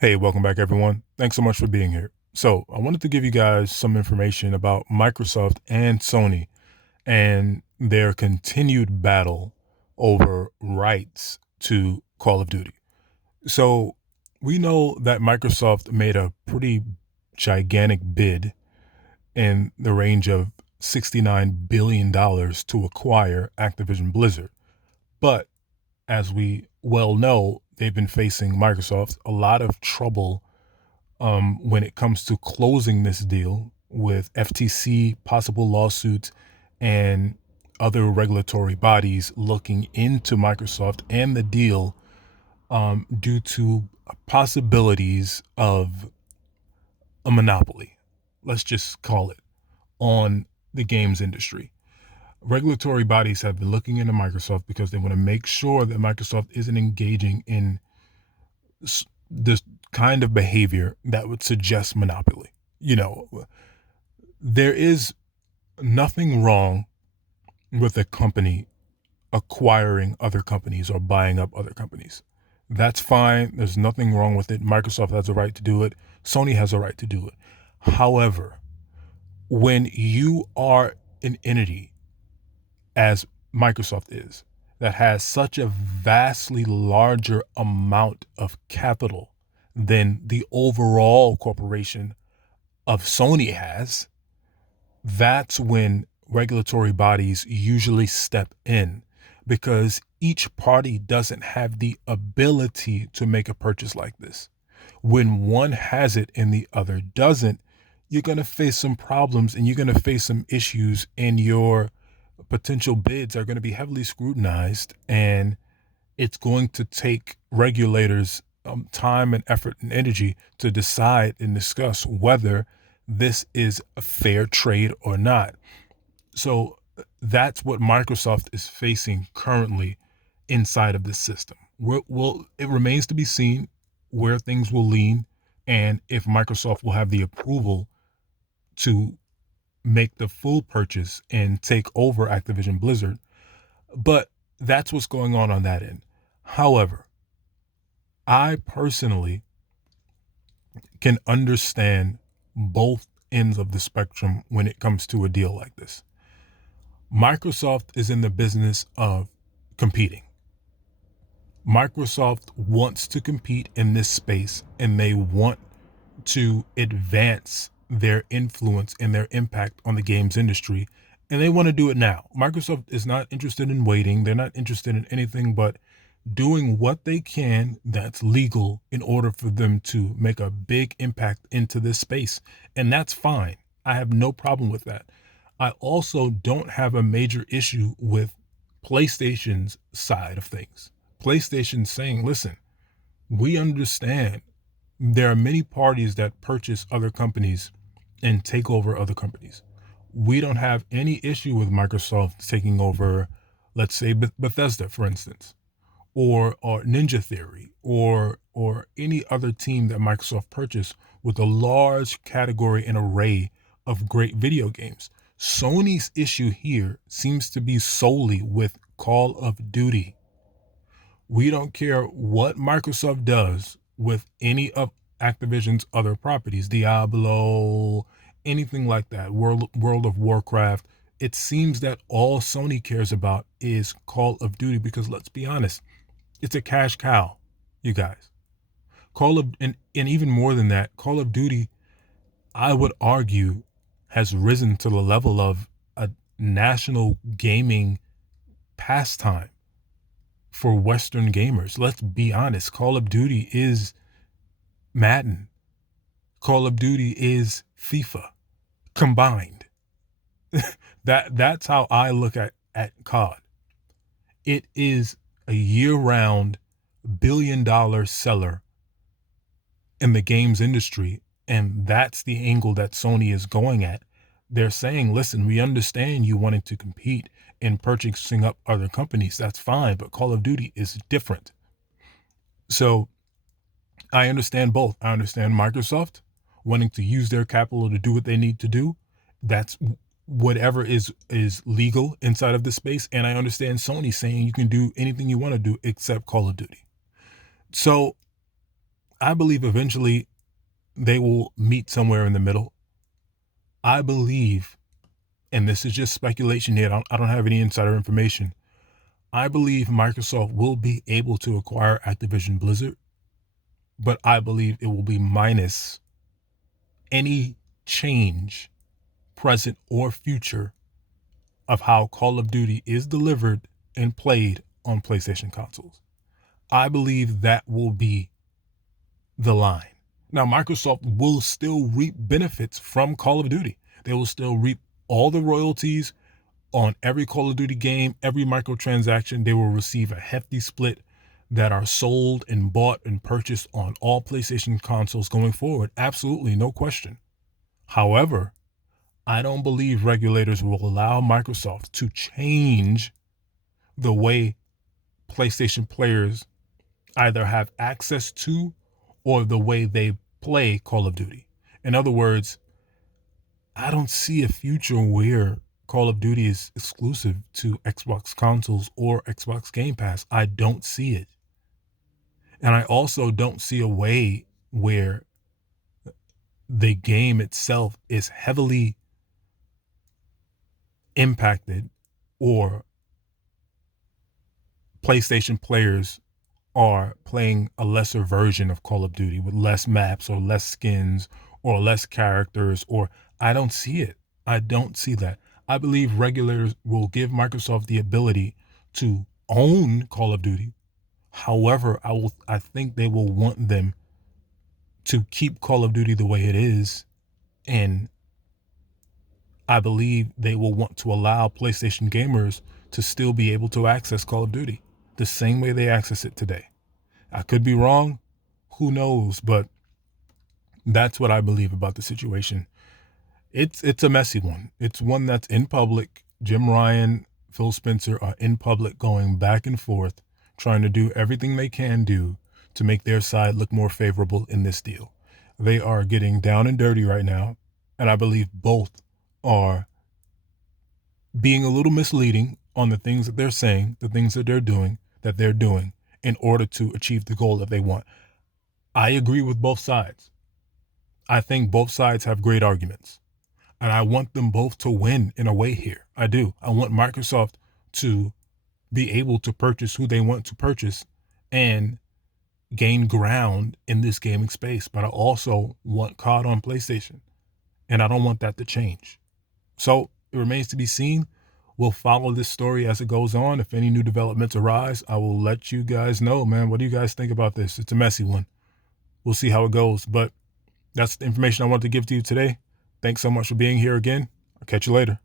Hey, welcome back, everyone. Thanks so much for being here. So, I wanted to give you guys some information about Microsoft and Sony and their continued battle over rights to Call of Duty. So, we know that Microsoft made a pretty gigantic bid in the range of $69 billion to acquire Activision Blizzard. But as we well know, they've been facing Microsoft a lot of trouble when it comes to closing this deal with FTC, possible lawsuits, and other regulatory bodies looking into Microsoft and the deal due to possibilities of a monopoly, let's just call it, on the games industry. Regulatory bodies have been looking into Microsoft because they want to make sure that Microsoft isn't engaging in this kind of behavior that would suggest monopoly. You know, there is nothing wrong with a company acquiring other companies or buying up other companies. That's fine. There's nothing wrong with it. Microsoft has a right to do it. Sony has a right to do it. However, when you are an entity, as Microsoft is, that has such a vastly larger amount of capital than the overall corporation of Sony has, that's when regulatory bodies usually step in because each party doesn't have the ability to make a purchase like this. When one has it and the other doesn't, you're going to face some problems and you're going to face some issues, and your potential bids are going to be heavily scrutinized, and it's going to take regulators time and effort and energy to decide and discuss whether this is a fair trade or not. So that's what Microsoft is facing currently inside of this system. It remains to be seen where things will lean and if Microsoft will have the approval to make the full purchase and take over Activision Blizzard. But that's what's going on that end. However, I personally can understand both ends of the spectrum when it comes to a deal like this. Microsoft is in the business of competing. Microsoft wants to compete in this space and they want to advance their influence and their impact on the games industry. And they want to do it now. Microsoft is not interested in waiting. They're not interested in anything but doing what they can that's legal in order for them to make a big impact into this space. And that's fine. I have no problem with that. I also don't have a major issue with PlayStation's side of things. PlayStation saying, listen, we understand there are many parties that purchase other companies and take over other companies. We don't have any issue with Microsoft taking over, let's say, Bethesda, for instance, or Ninja Theory, or any other team that Microsoft purchased with a large category and array of great video games. Sony's issue here seems to be solely with Call of Duty. We don't care what Microsoft does with any of Activision's other properties, Diablo, anything like that, World of Warcraft. It seems that all Sony cares about is Call of Duty because let's be honest, it's a cash cow, you guys. And even more than that, Call of Duty, I would argue, has risen to the level of a national gaming pastime for Western gamers. Let's be honest. Call of Duty is Madden. Call of Duty is FIFA combined. That's how I look at COD. It is a year-round billion-dollar seller in the games industry, and that's the angle that Sony is going at. They're saying, listen, we understand you wanting to compete in purchasing up other companies. That's fine, but Call of Duty is different. So I understand both. I understand Microsoft wanting to use their capital to do what they need to do. That's whatever is legal inside of the space. And I understand Sony saying you can do anything you want to do except Call of Duty. So I believe eventually they will meet somewhere in the middle. I believe, and this is just speculation here, I don't have any insider information. I believe Microsoft will be able to acquire Activision Blizzard, but I believe it will be minus any change, present or future, of how Call of Duty is delivered and played on PlayStation consoles. I believe that will be the line. Now, Microsoft will still reap benefits from Call of Duty. They will still reap all the royalties on every Call of Duty game, every microtransaction. They will receive a hefty split that are sold and bought and purchased on all PlayStation consoles going forward. Absolutely, no question. However, I don't believe regulators will allow Microsoft to change the way PlayStation players either have access to or the way they play Call of Duty. In other words, I don't see a future where Call of Duty is exclusive to Xbox consoles or Xbox Game Pass. I don't see it. And I also don't see a way where the game itself is heavily impacted or PlayStation players are playing a lesser version of Call of Duty with less maps or less skins or less characters, or I don't see it. I don't see that. I believe regulators will give Microsoft the ability to own Call of Duty. However, I think they will want them to keep Call of Duty the way it is, and I believe they will want to allow PlayStation gamers to still be able to access Call of Duty the same way they access it today. I could be wrong. Who knows? But that's what I believe about the situation. It's a messy one. It's one that's in public. Jim Ryan, Phil Spencer are in public going back and forth, trying to do everything they can do to make their side look more favorable in this deal. They are getting down and dirty right now, and I believe both are being a little misleading on the things that they're saying, the things that they're doing in order to achieve the goal that they want. I agree with both sides. I think both sides have great arguments, and I want them both to win in a way here. I do. I want Microsoft to be able to purchase who they want to purchase and gain ground in this gaming space. But I also want COD on PlayStation, and I don't want that to change. So it remains to be seen. We'll follow this story as it goes on. If any new developments arise, I will let you guys know, man. What do you guys think about this? It's a messy one. We'll see how it goes. But that's the information I wanted to give to you today. Thanks so much for being here again. I'll catch you later.